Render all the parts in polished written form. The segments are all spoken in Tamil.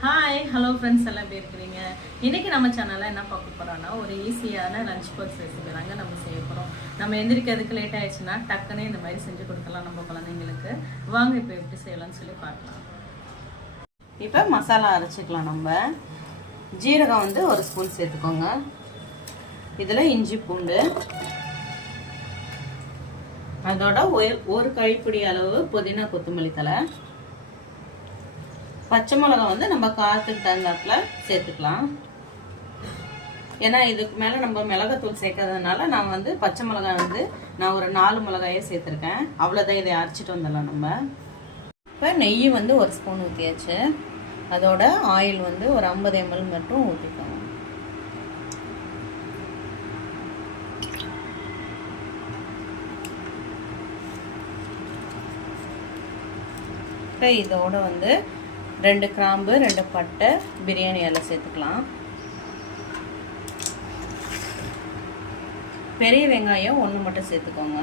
ஹாய் ஹலோ ஃப்ரெண்ட்ஸ் எல்லாம் எப்படி இருக்கிறீங்க? இன்றைக்கி நம்ம சேனலில் என்ன பார்க்க போகிறோன்னா ஒரு ஈஸியான லஞ்ச் பாக்ஸ் ரெசிபி தாங்க நம்ம செய்ய போகிறோம். நம்ம எந்திரிக்கிறதுக்கு லேட் ஆகிடுச்சுன்னா டக்குன்னு இந்த மாதிரி செஞ்சு கொடுக்கலாம் நம்ம குழந்தைங்களுக்கு. வாங்க இப்போ எப்படி செய்யலாம்னு சொல்லி பார்க்கலாம். இப்போ மசாலா அரைச்சிக்கலாம். நம்ம ஜீரகம் வந்து ஒரு ஸ்பூன் சேர்த்துக்கோங்க. இதில் இஞ்சி பூண்டு, அதோட ஒரு கைப்பிடி அளவு புதினா கொத்தமல்லி தழை, பச்சை மிளகாய் வந்து நம்ம காரத்துக்கு தகுந்தாப்புல சேர்த்துக்கலாம். ஏன்னா இதுக்கு மேலே நம்ம மிளகாத்தூள் சேர்க்கறதுனால நான் வந்து பச்சை மிளகாய் வந்து நான் ஒரு 4 மிளகாயே சேர்த்துருக்கேன். அவ்வளோதான். இதை அரைச்சிட்டு வந்துடலாம் நம்ம. இப்போ நெய் வந்து ஒரு ஸ்பூன் ஊற்றியாச்சு. அதோட ஆயில் வந்து ஒரு 50 ml மட்டும் ஊற்றிக்கோங்க. இப்போ இதோட வந்து 2 கிராம்பு, 2 பட்டை, பிரியாணி இலை சேர்த்துக்கலாம். பெரிய வெங்காயம் 1 மட்டும் சேர்த்துக்கோங்க.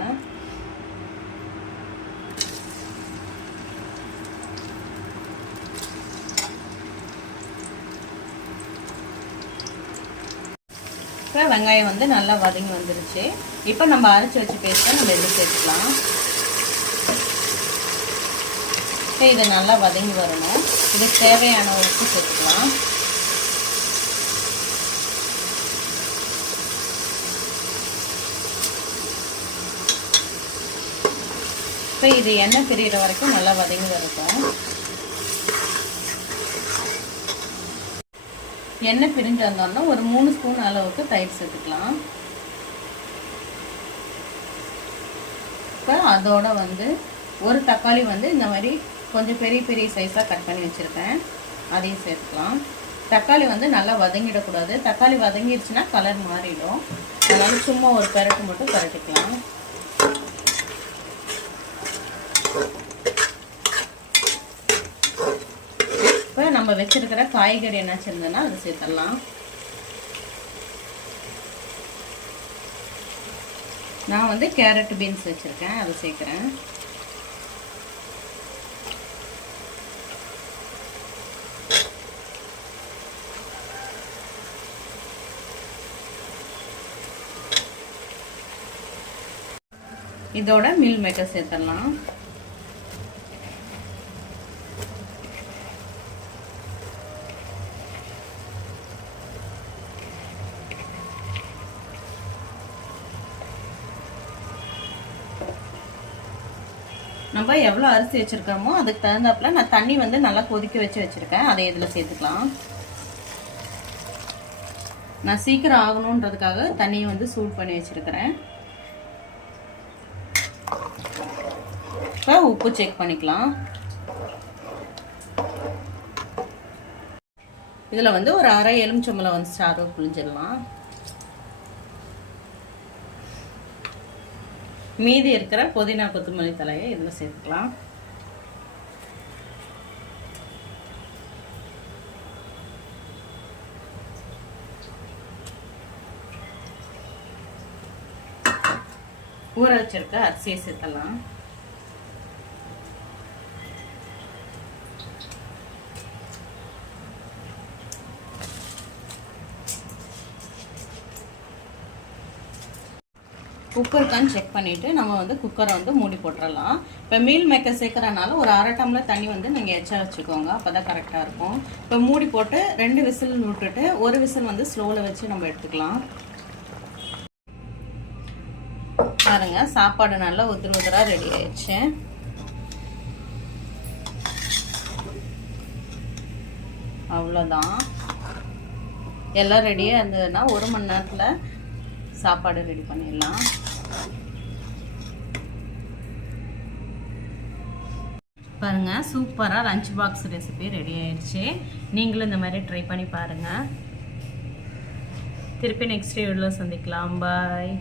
இப்போ வெங்காயம் வந்து நல்லா வதங்கி வந்துருச்சு. இப்போ நம்ம அரைச்சி வச்சு பேஸ்ட்டை நம்ம இதில் சேர்த்துக்கலாம். இதை நல்லா வதங்கி வரணும். இதுக்கு தேவையான உப்பு சேர்த்துக்கலாம். இப்போ இது எண்ணெய் பிரிகிற வரைக்கும் நல்லா வதங்கி வரட்டும். எண்ணெய் பிரிஞ்சு வந்தோம்னா ஒரு 3 ஸ்பூன் அளவுக்கு தயிர் சேர்த்துக்கலாம். இப்போ அதோட வந்து ஒரு தக்காளி வந்து இந்த மாதிரி கொஞ்சம் பெரிய பெரிய சைஸாக கட் பண்ணி வச்சுருக்கேன். அதையும் சேர்த்துக்கலாம். தக்காளி வந்து நல்லா வதங்கிடக்கூடாது. தக்காளி வதங்கிடுச்சுன்னா கலர் மாறிடும். அதனால சும்மா ஒரு பெரட்டு மட்டும் பெரட்டிக்கலாம். இப்போ நம்ம வச்சிருக்கிற காய்கறி என்ன வச்சுருந்தோன்னா அதை சேர்த்துடலாம். நான் வந்து கேரட் பீன்ஸ் வச்சுருக்கேன், அதை சேர்க்குறேன். இதோட மீல் மேக்கர் சேர்த்துடலாம். நம்ம எவ்வளோ அரிசி வச்சுருக்கோமோ அதுக்கு தகுந்தாப்புல நான் தண்ணி வந்து நல்லா கொதிக்க வச்சுருக்கேன். அதை இதில் சேர்த்துக்கலாம். நான் சீக்கிரம் ஆகணுன்றதுக்காக தண்ணியை வந்து சூடு பண்ணி வச்சுருக்கிறேன். இப்போ உப்பு செக் பண்ணிக்கலாம். இதில் வந்து ஒரு அரை எலுமிச்சம்பழம் வந்து சாறு புழிஞ்சிடலாம். மீதி இருக்கிற புதினா கொத்தமல்லி தழையை இதில் சேர்த்துக்கலாம். ஊற வச்சிருக்க அரிசியை சேர்த்தலாம். உப்பு இருக்கான்னு செக் பண்ணிவிட்டு நம்ம வந்து குக்கரை வந்து மூடி போட்டுடலாம். இப்போ மீல் மேக்கர் சேர்க்குறனால ஒரு அரை டம்ளர் தண்ணி வந்து நீங்கள் எச்சா வச்சுக்கோங்க. அப்போ தான் கரெக்டாக இருக்கும். இப்போ மூடி போட்டு 2 விசில் விட்டுட்டு ஒரு விசில் வந்து ஸ்லோவில் வச்சு நம்ம எடுத்துக்கலாம். பாருங்க, சாப்பாடு நல்லா உதிராக ரெடி ஆயிடுச்சு. அவ்வளோதான். எல்லாம் ரெடியாக இருந்ததுன்னா 1 மணி நேரத்தில் சாப்பாடு ரெடி பண்ணிடலாம். பாருங்க, சூப்பராக லஞ்ச் பாக்ஸ் ரெசிபி ரெடி ஆயிடுச்சு. நீங்களும் இந்த மாதிரி ட்ரை பண்ணி பாருங்கள். திருப்பி நெக்ஸ்ட் வீடியோவில் சந்திக்கலாம். பாய்.